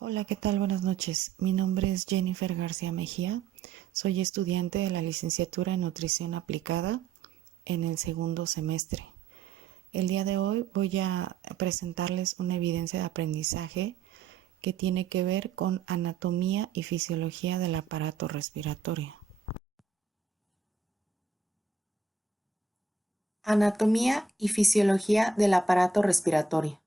Hola, ¿qué tal? Buenas noches. Mi nombre es Jennifer García Mejía. Soy estudiante de la licenciatura en Nutrición Aplicada en el segundo semestre. El día de hoy voy a presentarles una evidencia de aprendizaje que tiene que ver con anatomía y fisiología del aparato respiratorio. Anatomía y fisiología del aparato respiratorio.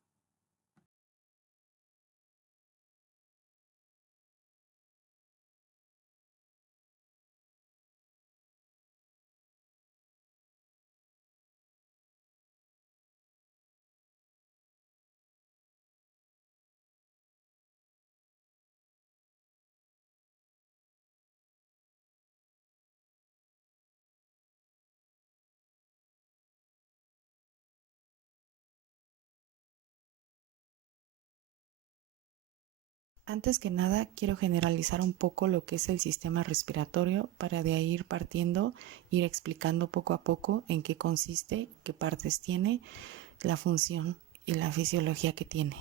Antes que nada, quiero generalizar un poco lo que es el sistema respiratorio para de ahí ir partiendo, ir explicando poco a poco en qué consiste, qué partes tiene, la función y la fisiología que tiene.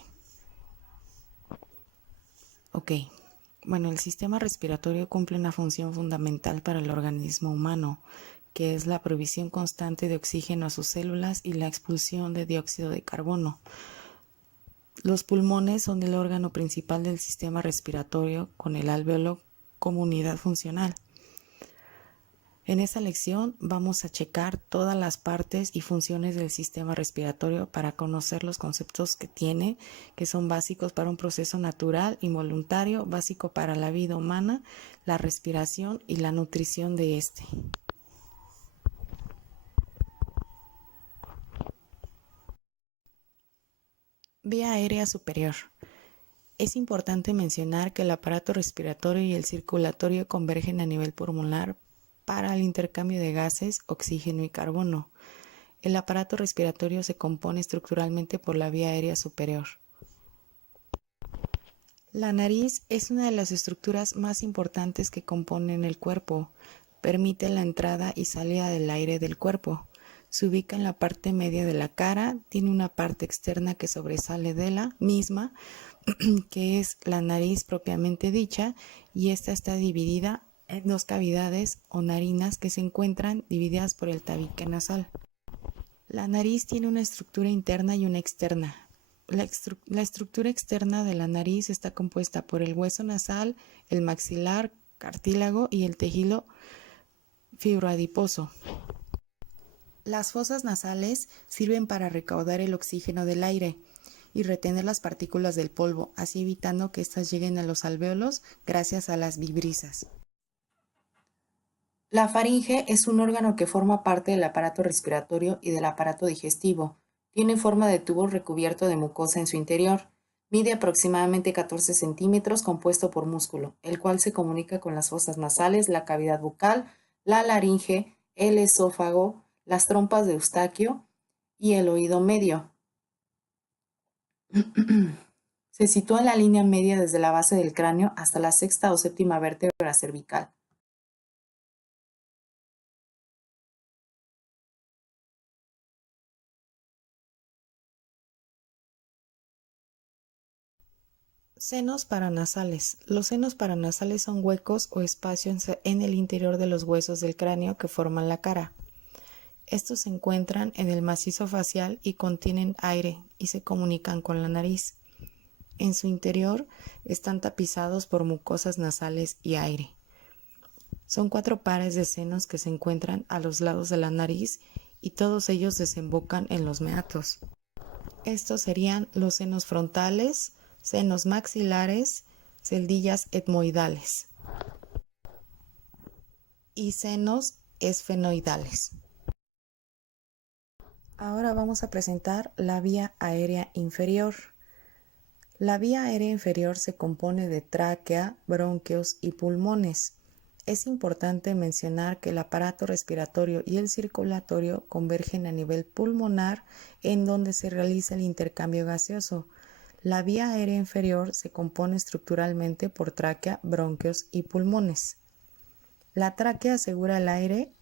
Ok, bueno, el sistema respiratorio cumple una función fundamental para el organismo humano, que es la provisión constante de oxígeno a sus células y la expulsión de dióxido de carbono. Los pulmones son el órgano principal del sistema respiratorio, con el alvéolo como unidad funcional. En esta lección vamos a checar todas las partes y funciones del sistema respiratorio para conocer los conceptos que tiene, que son básicos para un proceso natural y voluntario, básico para la vida humana, la respiración y la nutrición de este. Vía aérea superior. Es importante mencionar que el aparato respiratorio y el circulatorio convergen a nivel pulmonar para el intercambio de gases, oxígeno y carbono. El aparato respiratorio se compone estructuralmente por la vía aérea superior. La nariz es una de las estructuras más importantes que componen el cuerpo. Permite la entrada y salida del aire del cuerpo. Se ubica en la parte media de la cara, tiene una parte externa que sobresale de la misma, que es la nariz propiamente dicha, y esta está dividida en dos cavidades o narinas que se encuentran divididas por el tabique nasal. La nariz tiene una estructura interna y una externa. La estructura externa de la nariz está compuesta por el hueso nasal, el maxilar, cartílago y el tejido fibroadiposo. Las fosas nasales sirven para recaudar el oxígeno del aire y retener las partículas del polvo, así evitando que éstas lleguen a los alvéolos gracias a las vibrisas. La faringe es un órgano que forma parte del aparato respiratorio y del aparato digestivo. Tiene forma de tubo recubierto de mucosa en su interior. Mide aproximadamente 14 centímetros, compuesto por músculo, el cual se comunica con las fosas nasales, la cavidad bucal, la laringe, el esófago, las trompas de Eustaquio y el oído medio. Se sitúa en la línea media desde la base del cráneo hasta la sexta o séptima vértebra cervical. Senos paranasales. Los senos paranasales son huecos o espacios en el interior de los huesos del cráneo que forman la cara. Estos se encuentran en el macizo facial y contienen aire y se comunican con la nariz. En su interior están tapizados por mucosas nasales y aire. Son 4 pares de senos que se encuentran a los lados de la nariz y todos ellos desembocan en los meatos. Estos serían los senos frontales, senos maxilares, celdillas etmoidales y senos esfenoidales. Ahora vamos a presentar la vía aérea inferior. La vía aérea inferior se compone de tráquea, bronquios y pulmones. Es importante mencionar que el aparato respiratorio y el circulatorio convergen a nivel pulmonar, en donde se realiza el intercambio gaseoso. La vía aérea inferior se compone estructuralmente por tráquea, bronquios y pulmones. La tráquea asegura el aire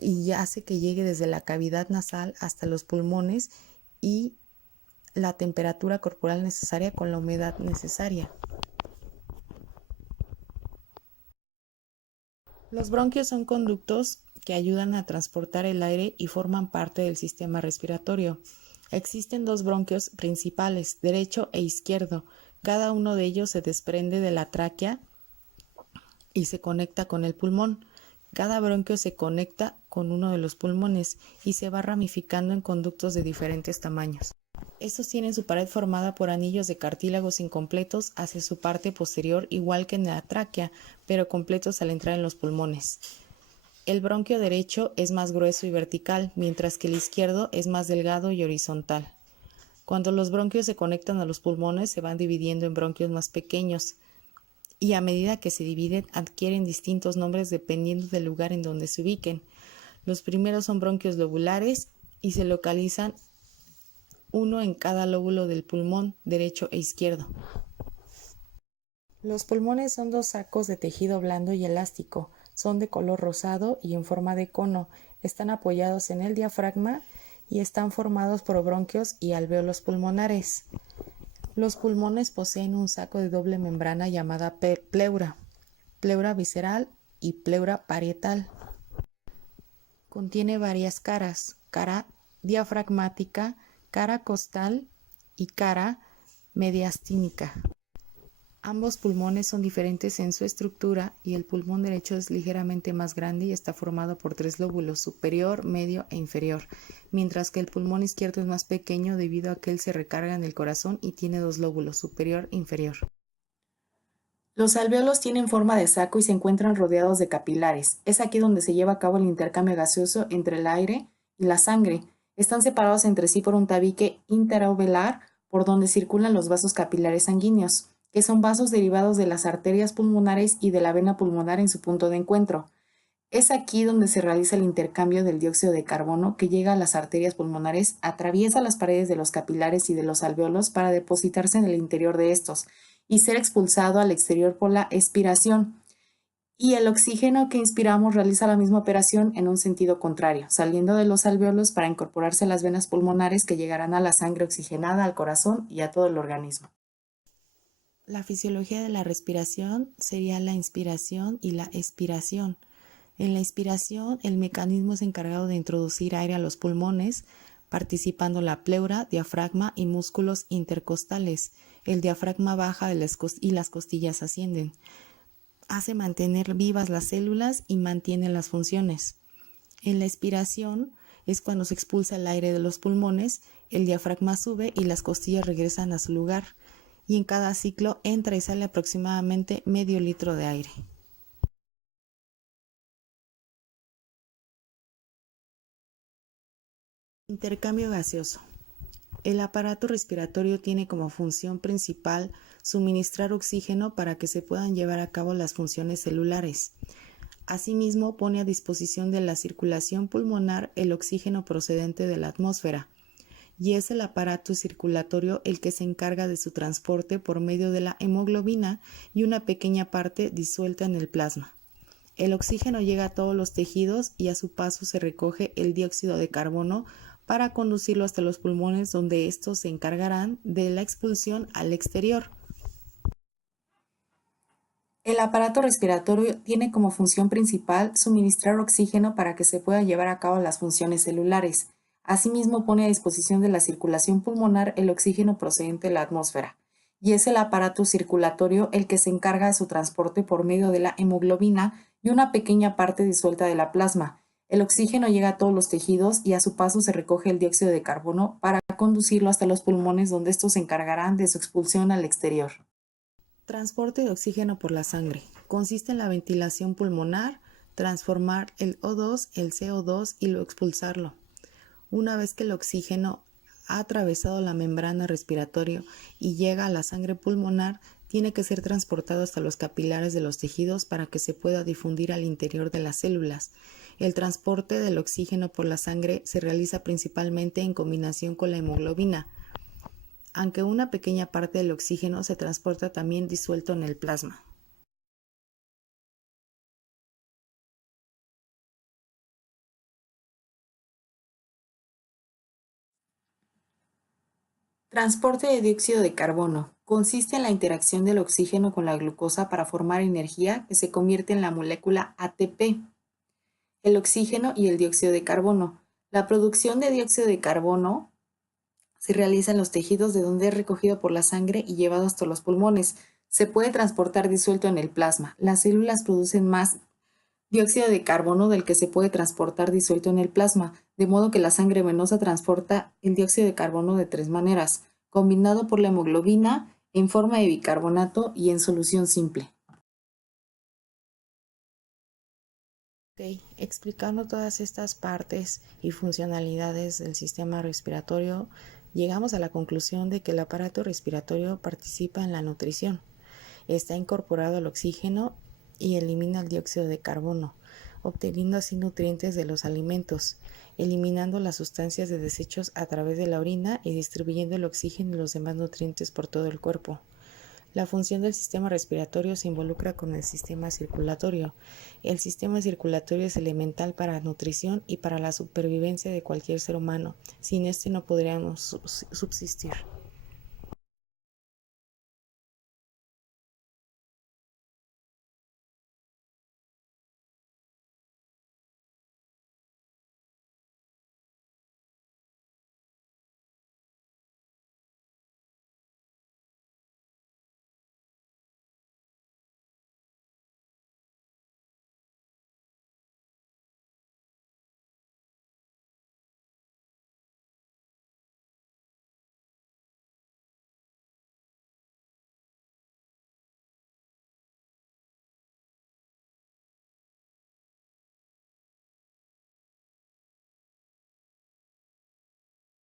y hace que llegue desde la cavidad nasal hasta los pulmones y la temperatura corporal necesaria con la humedad necesaria. Los bronquios son conductos que ayudan a transportar el aire y forman parte del sistema respiratorio. Existen dos bronquios principales, derecho e izquierdo. Cada uno de ellos se desprende de la tráquea y se conecta con el pulmón. Cada bronquio se conecta con uno de los pulmones y se va ramificando en conductos de diferentes tamaños. Estos tienen su pared formada por anillos de cartílagos incompletos hacia su parte posterior, igual que en la tráquea, pero completos al entrar en los pulmones. El bronquio derecho es más grueso y vertical, mientras que el izquierdo es más delgado y horizontal. Cuando los bronquios se conectan a los pulmones, se van dividiendo en bronquios más pequeños, y a medida que se dividen adquieren distintos nombres dependiendo del lugar en donde se ubiquen. Los primeros son bronquios lobulares y se localizan uno en cada lóbulo del pulmón derecho e izquierdo. Los pulmones son dos sacos de tejido blando y elástico, son de color rosado y en forma de cono, están apoyados en el diafragma y están formados por bronquios y alvéolos pulmonares. Los pulmones poseen un saco de doble membrana llamada pleura, pleura visceral y pleura parietal. Contiene varias caras, cara diafragmática, cara costal y cara mediastínica. Ambos pulmones son diferentes en su estructura y el pulmón derecho es ligeramente más grande y está formado por tres lóbulos, superior, medio e inferior, mientras que el pulmón izquierdo es más pequeño debido a que él se recarga en el corazón y tiene dos lóbulos, superior e inferior. Los alvéolos tienen forma de saco y se encuentran rodeados de capilares. Es aquí donde se lleva a cabo el intercambio gaseoso entre el aire y la sangre. Están separados entre sí por un tabique interalveolar por donde circulan los vasos capilares sanguíneos, que son vasos derivados de las arterias pulmonares y de la vena pulmonar en su punto de encuentro. Es aquí donde se realiza el intercambio del dióxido de carbono que llega a las arterias pulmonares, atraviesa las paredes de los capilares y de los alvéolos para depositarse en el interior de estos y ser expulsado al exterior por la expiración. Y el oxígeno que inspiramos realiza la misma operación en un sentido contrario, saliendo de los alvéolos para incorporarse a las venas pulmonares que llegarán a la sangre oxigenada, al corazón y a todo el organismo. La fisiología de la respiración sería la inspiración y la expiración. En la inspiración, el mecanismo es encargado de introducir aire a los pulmones, participando la pleura, diafragma y músculos intercostales. El diafragma baja y las costillas ascienden. Hace mantener vivas las células y mantiene las funciones. En la expiración es cuando se expulsa el aire de los pulmones, el diafragma sube y las costillas regresan a su lugar. Y en cada ciclo entra y sale aproximadamente medio litro de aire. Intercambio gaseoso. El aparato respiratorio tiene como función principal suministrar oxígeno para que se puedan llevar a cabo las funciones celulares. Asimismo, pone a disposición de la circulación pulmonar el oxígeno procedente de la atmósfera, y es el aparato circulatorio el que se encarga de su transporte por medio de la hemoglobina y una pequeña parte disuelta en el plasma. El oxígeno llega a todos los tejidos y a su paso se recoge el dióxido de carbono para conducirlo hasta los pulmones, donde estos se encargarán de la expulsión al exterior. El aparato respiratorio tiene como función principal suministrar oxígeno para que se puedan llevar a cabo las funciones celulares. Asimismo, pone a disposición de la circulación pulmonar el oxígeno procedente de la atmósfera, y es el aparato circulatorio el que se encarga de su transporte por medio de la hemoglobina y una pequeña parte disuelta de la plasma. El oxígeno llega a todos los tejidos y a su paso se recoge el dióxido de carbono para conducirlo hasta los pulmones, donde estos se encargarán de su expulsión al exterior. Transporte de oxígeno por la sangre. Consiste en la ventilación pulmonar, transformar el O2, el CO2 y luego expulsarlo. Una vez que el oxígeno ha atravesado la membrana respiratoria y llega a la sangre pulmonar, tiene que ser transportado hasta los capilares de los tejidos para que se pueda difundir al interior de las células. El transporte del oxígeno por la sangre se realiza principalmente en combinación con la hemoglobina, aunque una pequeña parte del oxígeno se transporta también disuelto en el plasma. Transporte de dióxido de carbono. Consiste en la interacción del oxígeno con la glucosa para formar energía que se convierte en la molécula ATP, el oxígeno y el dióxido de carbono. La producción de dióxido de carbono se realiza en los tejidos de donde es recogido por la sangre y llevado hasta los pulmones. Se puede transportar disuelto en el plasma. Las células producen más dióxido de carbono del que se puede transportar disuelto en el plasma, de modo que la sangre venosa transporta el dióxido de carbono de tres maneras: combinado por la hemoglobina, en forma de bicarbonato y en solución simple. Ok, explicando todas estas partes y funcionalidades del sistema respiratorio, llegamos a la conclusión de que el aparato respiratorio participa en la nutrición. Está incorporado al oxígeno y elimina el dióxido de carbono, obteniendo así nutrientes de los alimentos, eliminando las sustancias de desechos a través de la orina y distribuyendo el oxígeno y los demás nutrientes por todo el cuerpo. La función del sistema respiratorio se involucra con el sistema circulatorio. El sistema circulatorio es elemental para la nutrición y para la supervivencia de cualquier ser humano. Sin este no podríamos subsistir.